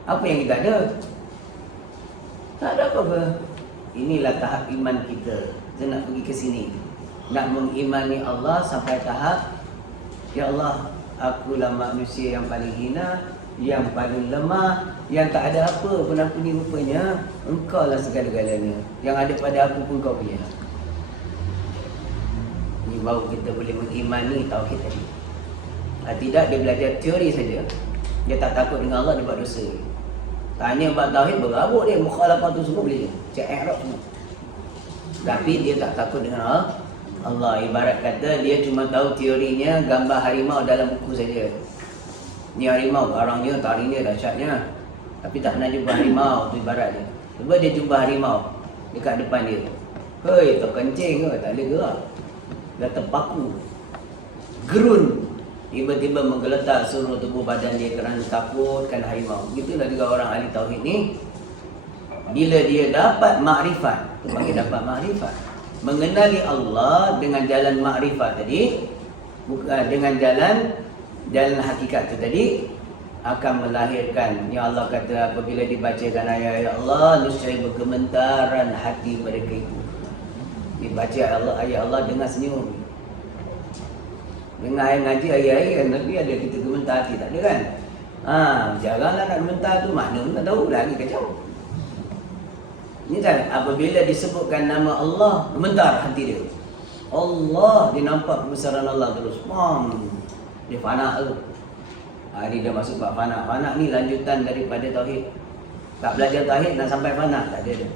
Apa yang kita ada? Tak ada apa-apa. Inilah tahap iman kita. Kita nak pergi ke sini. Nak mengimani Allah sampai tahap, ya Allah, akulah manusia yang paling hina, yang paling lemah, yang tak ada apa pun aku ni rupanya. Engkau lah segala-galanya. Yang ada pada aku pun kau punya. Ini baru kita boleh mengimani tauhid tadi. Tidak, dia belajar teori saja. Dia tak takut dengan Allah, dia buat dosa. Tanya buat tauhid, berabuk dia, mukhalafah tu semua boleh je. cek Arab semua. Tapi dia tak takut dengan Allah. Ibarat kata dia cuma tahu teorinya gambar harimau dalam buku saja. Ni harimau, orangnya, taringnya, dahsyatnya. Tapi tak pernah jumpa harimau, tu ibarat dia. Cuba dia jumpa harimau dekat depan dia. Hei, terkencing ke? Tak boleh gerak. Dah terpaku. Gerun. Tiba-tiba menggeletar seluruh tubuh badan dia kerana takutkan harimau. Begitulah juga orang ahli tauhid ni. Bila dia dapat makrifat, tu panggil dapat makrifat. Mengenali Allah dengan jalan makrifat tadi, bukan dengan jalan hakikat tu tadi, akan melahirkan. Ya Allah kata apabila dibacakan ayat-ayat Allah, nescaya bergemetaran hati mereka itu. Dibaca ayat Allah dengan senyum. Dengan ayat ngaji ayat-ayat Nabi ada kita gementar hati, tak ada kan? Jaranglah nak gementar tu, mana pun tak tahu lagi kacau. Ini kan apabila disebutkan nama Allah, gementar hati dia. Allah, dia nampak kebesaran Allah terus. Dia fana tu. Dia dah masuk bab fana. Fana ni lanjutan daripada tauhid. Tak belajar tauhid nak sampai fana, tak ada dah.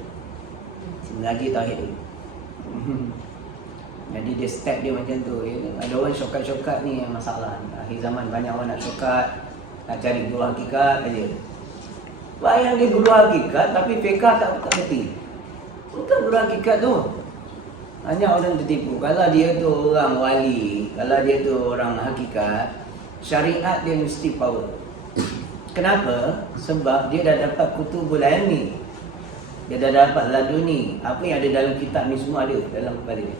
Mengaji tauhid tu. Jadi dia step dia macam tu. Ada orang shortcut ni yang masalah. Akhir zaman banyak orang nak shortcut, nak cari guru hakikat aja. Bayang dia guru hakikat tapi fiqah tak kerti. Bukan guru hakikat tu. Hanya orang tertipu. Kalau dia tu orang wali, kalau dia tu orang hakikat, syariat dia mesti power. Kenapa? Sebab dia dah dapat kutubul ilmi. Dia dah dapat laduni. Apa yang ada dalam kitab ni semua ada dalam kepala dia.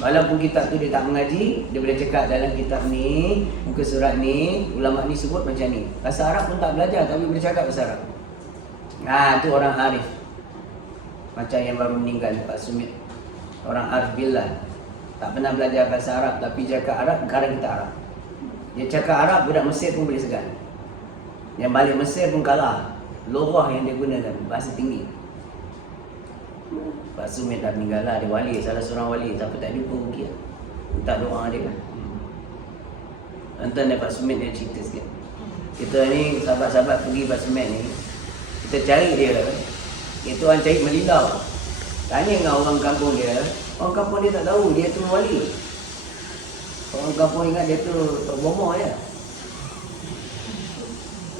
Walaupun kitab tu dia tak mengaji, dia boleh cakap dalam kitab ni, muka surat ni, ulama ni sebut macam ni. Bahasa Arab pun tak belajar tapi boleh cakap bahasa Arab. Tu orang arif. Macam yang baru meninggal Pak Sumit. Orang arif billah. Tak pernah belajar bahasa Arab tapi cakap Arab, sekarang kita Arab. Dia cakap Arab, budak Mesir pun boleh segan. Yang balik Mesir pun kalah. Lorah yang dia gunakan, bahasa tinggi. Pak Sumit dah meninggal lah, dia wali, salah seorang wali. Siapa tak jumpa pergi lah, minta doa dia kan. Nonton Pak Sumit dia cerita sikit. Kita ni, sahabat-sahabat pergi Pak Sumit ni, kita cari dia. Itu orang cari melilau. Tanya dengan orang kampung dia, orang kampung dia tak tahu dia tu wali. Orang kampung ingat dia tu Tok Bomo je.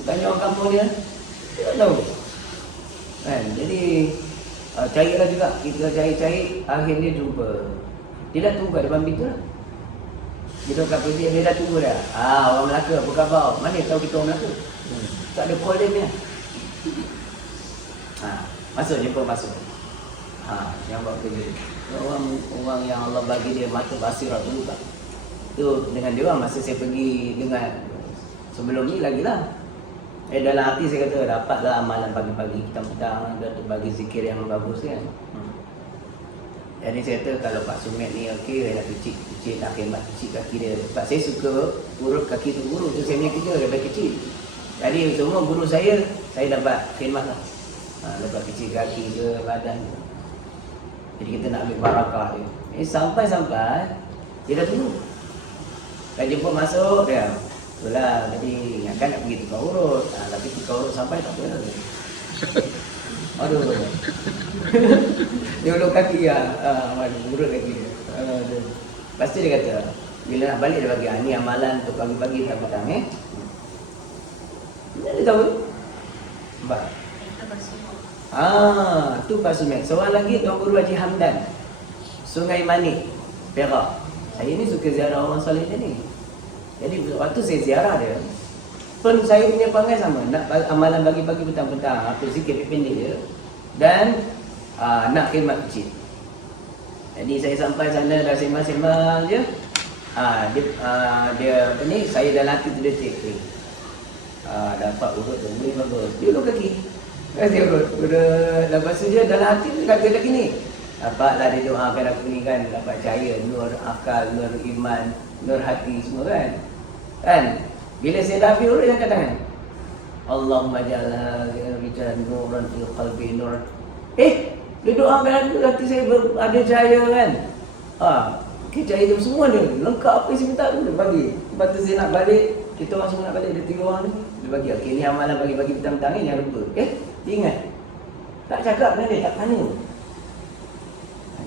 Tanya orang kampung dia, dia tak tahu kan. Jadi carilah juga, kita cari-cari, akhirnya jumpa. Dia dah tunggu kat depan pintu lah. Kita kat pintu, dia dah tunggu dah. Orang Melaka, apa khabar? Mana tahu kita orang Melaka? Tak ada call dia ni. Masuk, jumpa masuk. Yang buat kerja. Orang yang Allah bagi dia mata basirat dulu tak. Tu dengan dia orang, masa saya pergi dengan sebelum ni lagi lah. Dalam hati saya kata, dapatlah amalan pagi-pagi, petang-petang, dah tu bagi zikir yang bagus kan. Jadi saya kata, kalau Pak Sumit ni okey, saya nak kecil, nak khidmat kecil kaki dia. Sebab saya suka urut kaki tu guru, tu saya punya kerja daripada kecil. Jadi semua guru saya dapat khidmat lah. Dapat kecil kaki ke, badan ke. Jadi kita nak ambil barakah dia. Sampai-sampai, dia dah tunggu. Dah jemput masuk dia. Itulah, jadi ingatkan nak pergi tukar urut. Tapi tukar urut sampai tak apa. Aduh. Dia ulur kaki urut kaki dia. Lepas tu dia kata, bila nak balik dia bagi, ni amalan untuk pagi-pagi tak petang Dia tahu. Nampak? Tu Pak Sumit. Seorang lagi Tuan Guru Haji Hamdan, Sungai Manik, Perak. Saya ni suka ziarah orang soleh dia ni. Jadi waktu saya ziarah dia pun saya punya perangai sama. Nak amalan bagi-bagi petang-petang, apa zikir pendek dia. Dan nak khidmat kecil. Jadi saya sampai sana dah sembang-sembang je. Dia apa ni, saya dalam hati tu dia cek. Dapat urut tu, boleh bagus. Dia ulur kaki. Dia urut. Lepas tu dia dalam hati tu kata lagi ni. Dapatlah dia doakan aku ni kan, dapat cahaya, nur akal, nur iman, nur hati semua kan. Bila saya dah habis urut, dia angkat tangan. Allahumma ja'alha rijal nuran fi qalbi nur. Dia doakan aku, hati saya ada cahaya kan. Cahaya tu semua dia, lengkap apa yang saya minta tu dia bagi. Lepas tu saya nak balik, kita orang semua nak balik, ada 3 orang ni. Dia bagi, ni amalan bagi-bagi petang-petang ni, jangan lupa. Dia ingat. Tak cakap kan dia, tak tanya.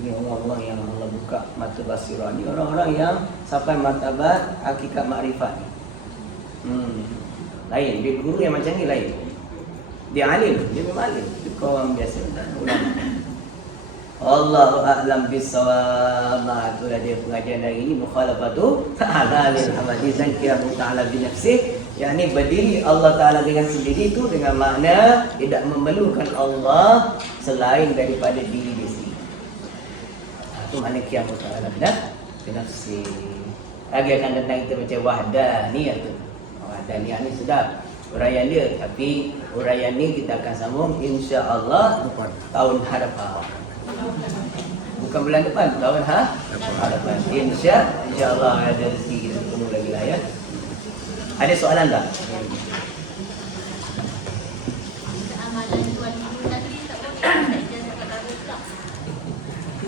Ini orang-orang yang Allah buka mata basirah ni, orang-orang yang sampai martabat hakikat makrifat ni. Lain, dia guru yang macam ni lain. Dia alim, dia memang alim. Dia orang biasa, ulama. Allahu a'lam bis-shawab. Itulah dia pengajian hari ini, mukhalafatu ta'ala lil hamadi zankiyahu ta'ala bi nafsih. Yang ni berdiri Allah Ta'ala dengan sendiri tu dengan makna tidak memerlukan Allah selain daripada diri dia sendiri. Itu makna kiamat Ta'ala bi nafsih. Lagi akan datang kita baca wahdaniyah tu. Wahdaniyah ni sudah uraian dia, tapi uraian ni kita akan sambung insya-Allah tahun hadapan. Bukan bulan depan, tahun hadapan. Insya-Allah ada rezeki kita bertemu lagi lah ya. Ada soalan tak?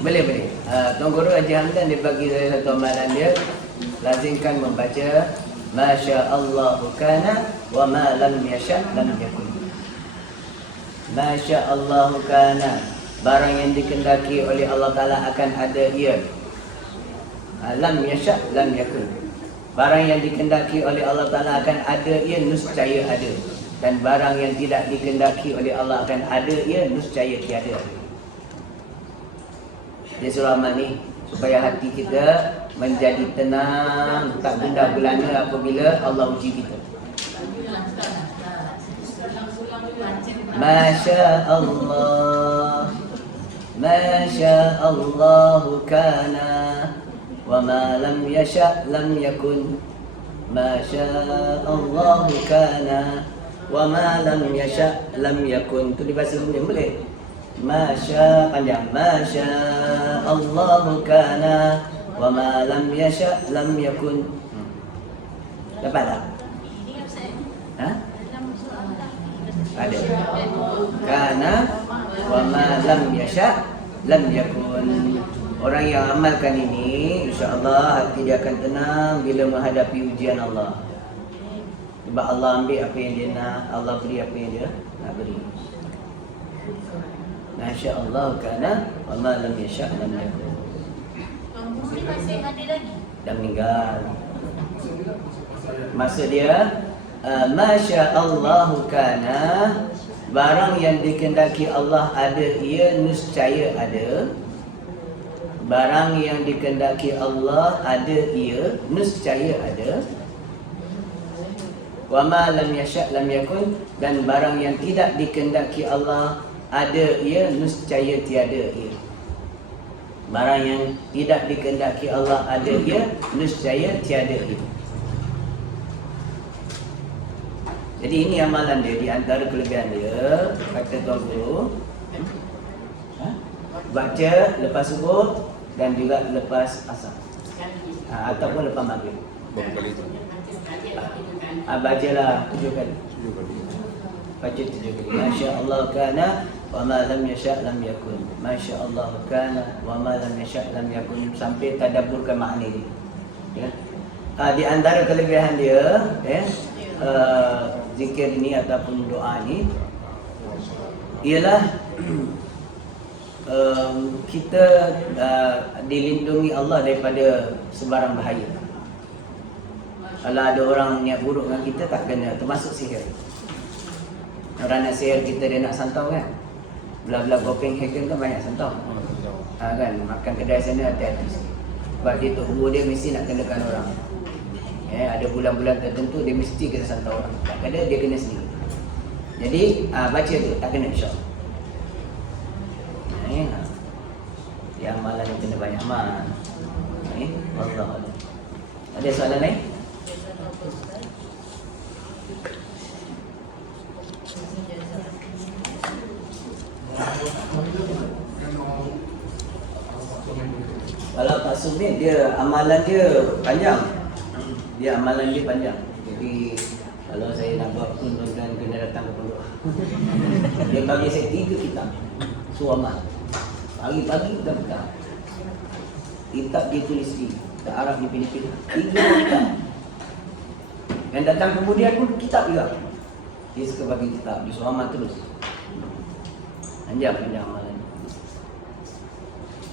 Boleh. Tuan Guru Haji Hamdan dia bagi saya satu amalan dia. Lazimkan membaca Masya Allahu kana wa ma lam yasha lam yakun. Masya Allahu kana, barang yang dikehendaki oleh Allah Ta'ala akan ada ia. Lam yasha lam yakun, barang yang dikehendaki oleh Allah Ta'ala akan ada ia, niscaya ada. Dan barang yang tidak dikehendaki oleh Allah akan ada ia, niscaya tiada. Dia surah amal ni supaya hati kita menjadi tenang, tak gundah gulana apabila Allah uji kita. Masya Allah, Masya Allahu kana wa ma lam yasha lam yakun. Masya Allahu kana wa ma lam yasha lam yakun. Tu di bahasa Indonesia boleh. Masya panjang. Masya Allahu kana wa ma lam yasha lam yakun. Dapat tak? Ha? Ada. Kana wa ma lam yasha lam yakun. Orang yang amalkan ini, insya-Allah hati dia akan tenang bila menghadapi ujian Allah. Sebab Allah ambil apa yang dia nak, Allah beri apa yang dia nak beri. Masya-Allah kana wa ma lam yasha lam yakun. Ini masih ada lagi? Dah meninggal. Maksud dia Masya Allahu kana, barang yang dikehendaki Allah ada ia, niscaya ada. Barang yang dikehendaki Allah ada ia, niscaya ada. Wa ma lam yasha lam yakun, dan barang yang tidak dikehendaki Allah ada ia, niscaya tiada ia. Barang yang tidak dikehendaki Allah ada ia, niscaya tiada ia. Jadi ini amalan dia, di antara kelebihan dia, kata Tuan Guru, baca lepas subuh dan juga lepas asar, ataupun lepas maghrib. Bacalah 7 kali. Baca 7 kali. Masya Allah kana wa ma lam yasha lam yakun. Masya Allah kana wa ma lam yasha lam yakun, sampai tadabburkan makna dia. Ya. Di antara kelebihan dia, zikir ini ataupun doa ni ialah kita dilindungi Allah daripada sebarang bahaya. Kalau ada orang niat buruk dengan kita, tak kena, termasuk sihir. Orang nak sihir kita, dia nak santau kan, belah-belah Copenhagen kan banyak santau. Kan, makan kedai sana hati-hati sikit. Sebab dia tubuh dia mesti nak kenakan orang. Ada bulan-bulan tertentu dia mesti kena santau orang. Tak kena, dia kena sendiri. Jadi baca tu, tak kena insya-Allah. Dia amalan yang kena banyak amal. Allah. Ada soalan lain? Kalau Pak Sumit, dia amalan dia panjang. Dia amalan dia panjang. Jadi kalau saya nak buat pun tuan kena datang ke pondok. Dia bagi saya 3 kitab suamal. Pagi-pagi kita buka. Kitab dia tulis di Arab di Filipina. 3 kitab. Yang datang kemudian pun kitab juga. Dia suka bagi kitab di suamal terus. Panjang amalan.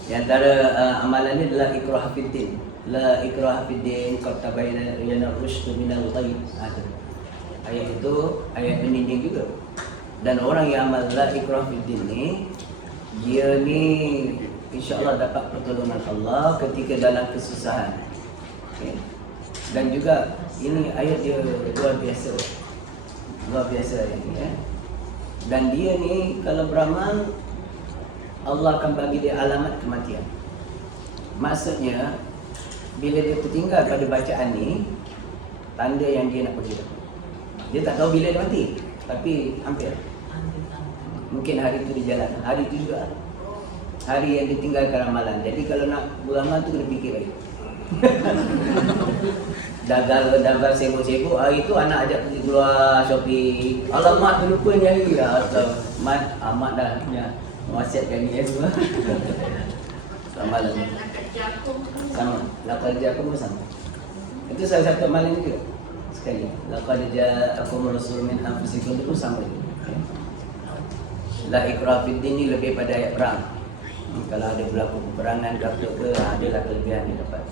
Di antara amalan ini adalah ikrah fiddin. La ikrah fiddin qad tabayyana rusydu minal ghayy. Ayat itu ayat peninding juga. Dan orang yang amal la ikrah fiddin ni, dia ni insya-Allah dapat pertolongan Allah ketika dalam kesusahan. Okay. Dan juga ini ayat dia luar biasa. Luar biasa ayat ni, Dan dia ni kalau beramal, Allah akan bagi dia alamat kematian. Maksudnya bila dia tertinggal pada bacaan ni, tanda yang dia nak pergi dah. Dia tak tahu bila dia mati, tapi hampir. Mungkin hari itu dia jalan, hari itu juga hari yang ditinggalkan ramalan. Jadi kalau nak beramal tu kena fikir baik. Dagal sibuk-sibuk, hari tu anak ajak pergi keluar shopping. Alamak terlupa ni hari lah. Amat dah punya wasiatkan ni semua. Ramalan sama, laqad ja'akum sama. Itu salah satu amalan juga. Sekali, laqad ja'akum rasulun min anfusikum itu sama juga. La ikrah fiddin ni lebih pada ayat perang. Kalau ada berlaku peperangan ke adalah kelebihan yang dapat.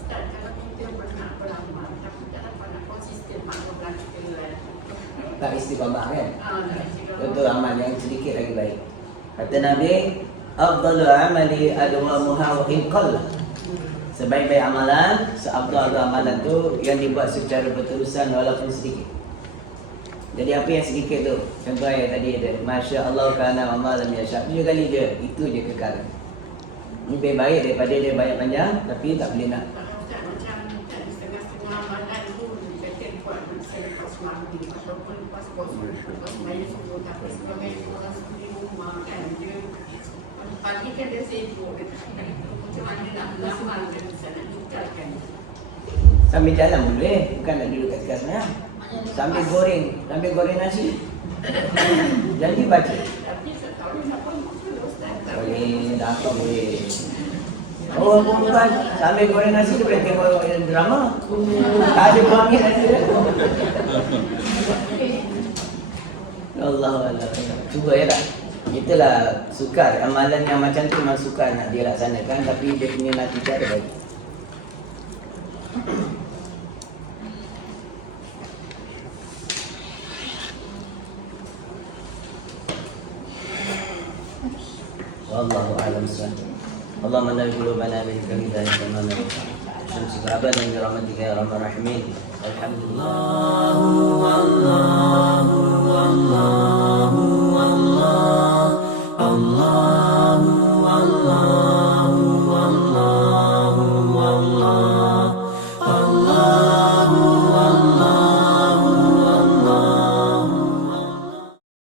Tak istiqamah kan? Itu amal yang sedikit lagi baik. Kata Nabi, afdalu amali adwamuha wa in qalla. Sebaik-baik amalan, seafdal amalan tu yang dibuat secara berterusan walaupun sedikit. Jadi apa yang sedikit tu? Contoh ayat tadi ada, Masya Allah kana wa ma lam yasha. 7 kali je, itu je kekal. Ini lebih baik daripada dia banyak panjang tapi tak boleh nak. Pagi kan dia sibuk, macam mana nak beramalkan, nak tinggalkan. Sambil jalan boleh, bukan nak duduk kat sekat semayang. Sambil goreng nasi. Jadi baca. Tapi setahun siapa maksud Ustaz? Boleh, dapat boleh. Oh, bukan. Sambil goreng nasi tu boleh tengok drama. Tak ada suami nasi dia. Allah. Cuba ya tak? Itulah sukar. Amalan yang macam tu memang sukar nak dia laksanakan, tapi dia punya natijah dia baik. Wallahu a'lam bissawab. Allahumma la qulubana min kamida tamama. Syamsi abadan bi rahmatika ya arhamar rahimin. Alhamdulillah. Allah